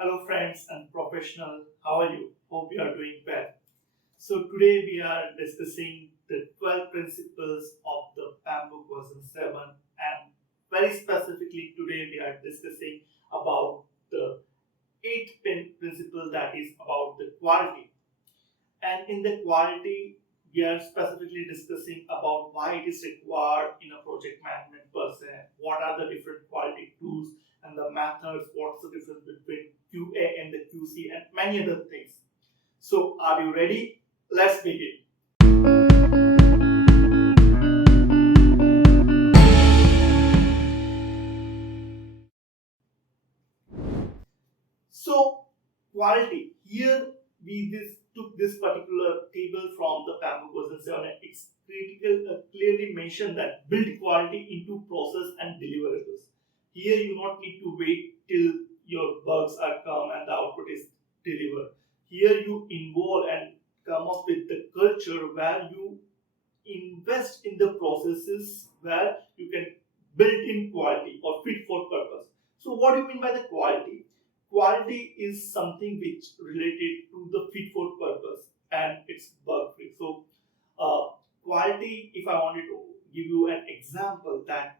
Hello, friends and professional. How are you? Hope you are doing well. So, today we are discussing the 12 principles of the PMBOK version 7, and very specifically, today we are discussing about the 8th principle, that is about the quality. And in the quality, we are specifically discussing about why it is required in a project management person, what are the different quality tools and the methods, what's the difference between QA and the QC, and many other things. So, are you ready? Let's begin. So, quality. Here we took this particular table from the PMBOK version 7, and it's clearly mentioned that build quality into process and deliverables. Here you not need to wait till your bugs are come and the output is delivered. Here you involve and come up with the culture where you invest in the processes where you can build in quality or fit for purpose. So what do you mean by the quality? Quality is something which related to the fit for purpose and it's bug free. So quality, if I wanted to give you an example, that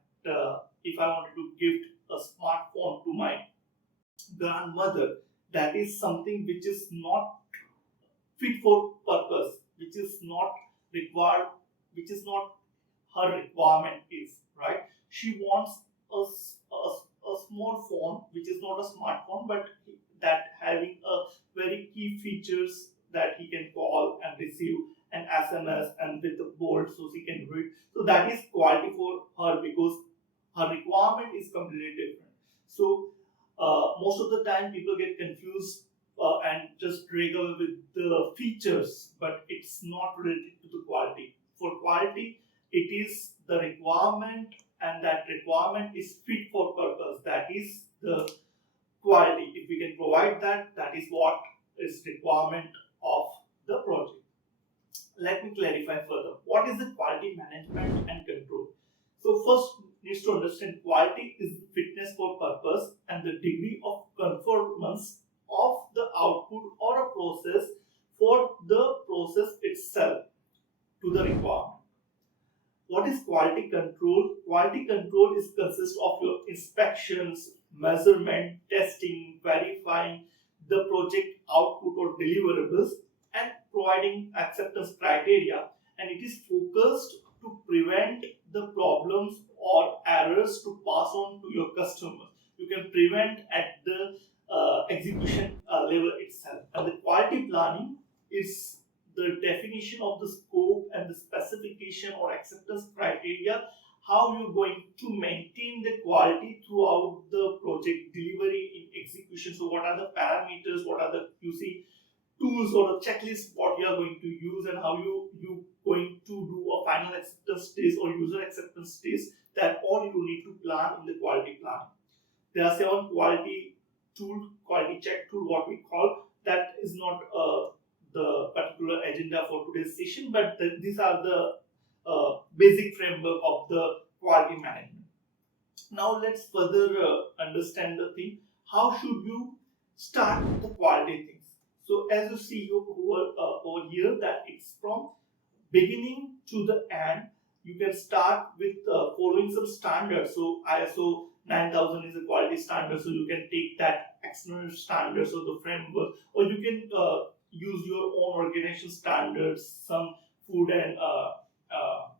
if I wanted to gift a smartphone to my grandmother, that is something which is not fit for purpose, which is not required, which is not her requirement is, right? She wants a small phone, which is not a smartphone, but that having a very key features that he can call and receive an SMS and with the board so she can read. So that is quality for her because her requirement is completely different. So most of the time people get confused and just drag away with the features, but it's not related to the quality. For quality, it is the requirement, and that requirement is fit for purpose. That is the quality. If we can provide that, that is what is requirement of the project. Let me clarify further. What is the quality management and control? So first needs to understand quality is fitness for purpose and the degree of conformance of the output or a process for the process itself to the requirement. What is quality control? Quality control is consists of your inspections, measurement, testing, verifying the project output or deliverables, and providing acceptance criteria. And it is focused to prevent the problems or errors to pass on to your customers. You can prevent at the execution level itself. And the quality planning is the definition of the scope and the specification or acceptance criteria, how you're going to maintain the quality throughout the project delivery in execution. So what are the parameters, what are the QC tools or a checklist, what you are going to use, and how you going to do a final acceptance test or user acceptance test, that all you need to plan in the quality plan. There are 7 quality tool, quality check tool, what we call. That is not the particular agenda for today's session, but these are the basic framework of the quality management. Now let's further understand the thing. How should you start the quality things? So as you see over here, that it's from beginning to the end. You can start with following some standards. So ISO 9000 is a quality standard, so you can take that external standards of the framework, or you can use your own organization standards. Some food and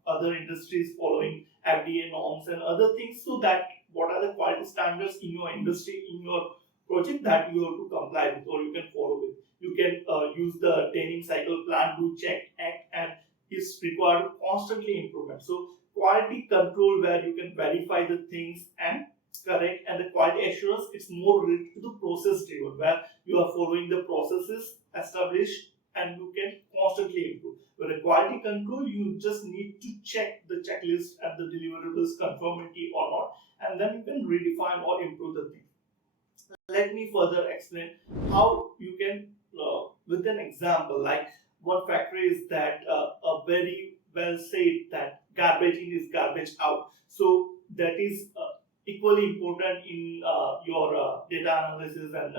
other industries following FDA norms and other things. So that what are the quality standards in your industry, in your project, that you have to comply with or you can follow with. You can use the training cycle, plan, do, check, act, and is required constantly improvement. So quality control, where you can verify the things and correct, and the quality assurance, it's more related to the process driven, where you are following the processes established and you can constantly improve. With a quality control, you just need to check the checklist and the deliverables conformity or not, and then you can redefine or improve the thing. Let me further explain how you can, with an example, like one factor is that a very well said that garbage in is garbage out. So that is equally important in your data analysis and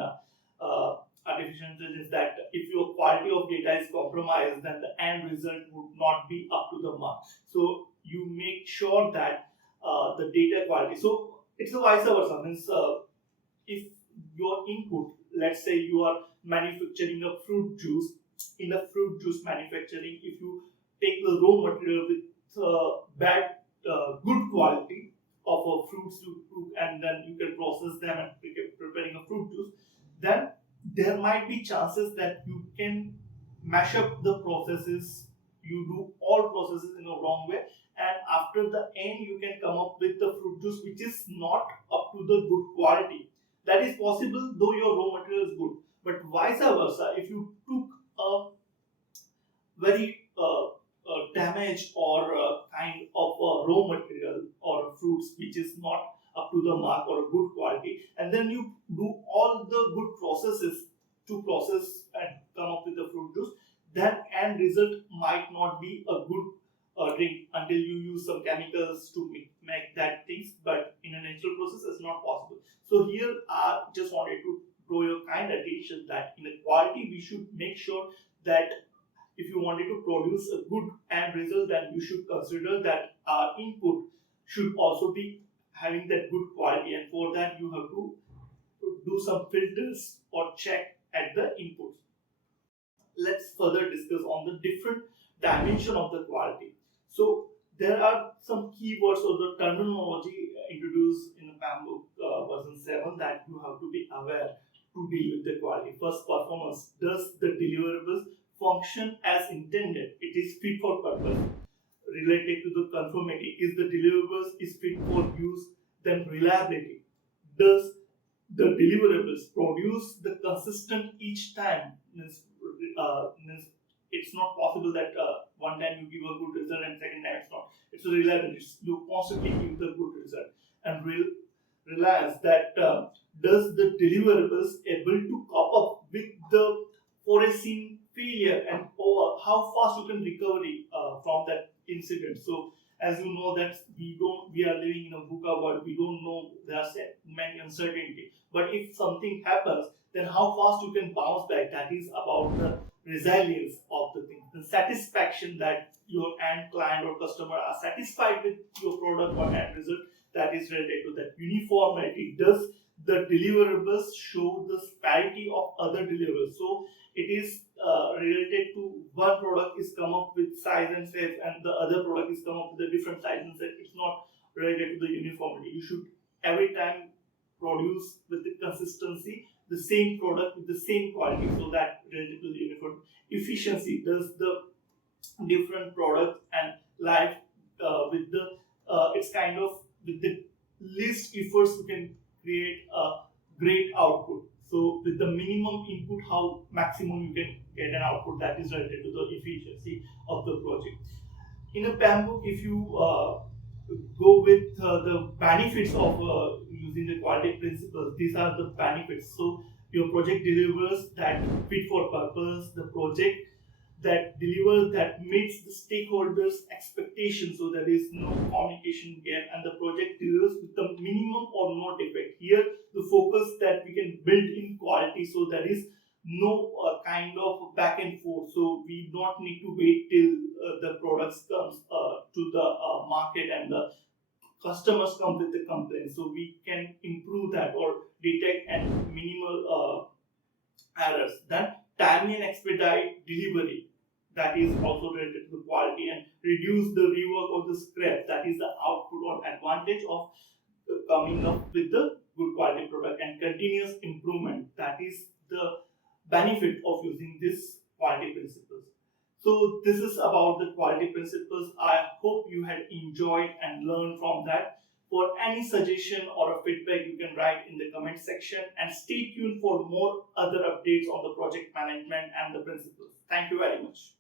artificial intelligence that if your quality of data is compromised, then the end result would not be up to the mark. So you make sure that the data quality. So it's a vice versa. Means if your input, let's say you are manufacturing a fruit juice, in the fruit juice manufacturing, if you take the raw material with bad, good quality of fruits you cook, and then you can process them and preparing a fruit juice, then there might be chances that you can mash up the processes, you do all processes in a wrong way, and after the end you can come up with the fruit juice which is not up to the good quality. That is possible though your raw material is good, but vice versa, if you took a very damaged or kind of raw material or fruits which is not up to the mark or a good quality, and then you do all the good processes to process and come up with the fruit juice, then end result might not be a good drink until you use some chemicals to make that things, but in a natural process it's not possible. So here I just wanted to draw your kind attention that in a quality we should make sure that if you wanted to produce a good end result, then you should consider that our input should also be having that good quality, and for that you have to do some filters or check at the inputs. Let's further discuss on the different dimension of the quality. So there are some keywords or the terminology introduced in the PMBOK version 7 that you have to be aware to deal with the quality. First, performance. Does the deliverables function as intended? It is fit for purpose. Related to the conformity, is the deliverables is fit for use? Then reliability. Does the deliverables produce the consistent each time? Means it's not possible that one time you give a good result and second time it's not. It's a reliability. You constantly give the good result. And realize that does the deliverables able to cope up with the foreseen failure, and how fast you can recovery from that incident. So as you know that we are living in a VUCA world, we don't know, there are many uncertainty, but if something happens, then how fast you can bounce back, that is about the resilience of the thing, the satisfaction that your end client or customer are satisfied with your product or end result, that is related to that. Uniformity, does the deliverables show the parity of other deliverables? So it is related to one product is come up with size and shape and the other product is come up with a different size and shape. It's not related to the uniformity. You should every time produce with the consistency the same product with the same quality, so that related to the uniform. Efficiency, does the different products and life with the it's kind of with the least efforts you can create a great output. So with the minimum input, how maximum you can get an output, that is related to the efficiency of the project. In a PMBOK, if you go with the benefits of using the quality principles, these are the benefits. So your project delivers that fit for purpose, the project that delivers that meets the stakeholders' expectations, so there is no communication gap, and the project delivers with the minimum or no defect. Here, the focus that we can build in quality, so there is no kind of back and forth. So we don't need to wait till the products comes to the market and the customers come with the complaint. So we can improve that or detect and minimal errors. Then timely and expedite delivery, that is also related to the quality, and reduce the rework or the scrap, that is the output or advantage of coming up with the good quality product. And continuous improvement, that is the benefit of using this quality principles. So this is about the quality principles. I hope you had enjoyed and learned from that. For any suggestion or a feedback, you can write in the comment section, and stay tuned for more other updates on the project management and the principles. Thank you very much.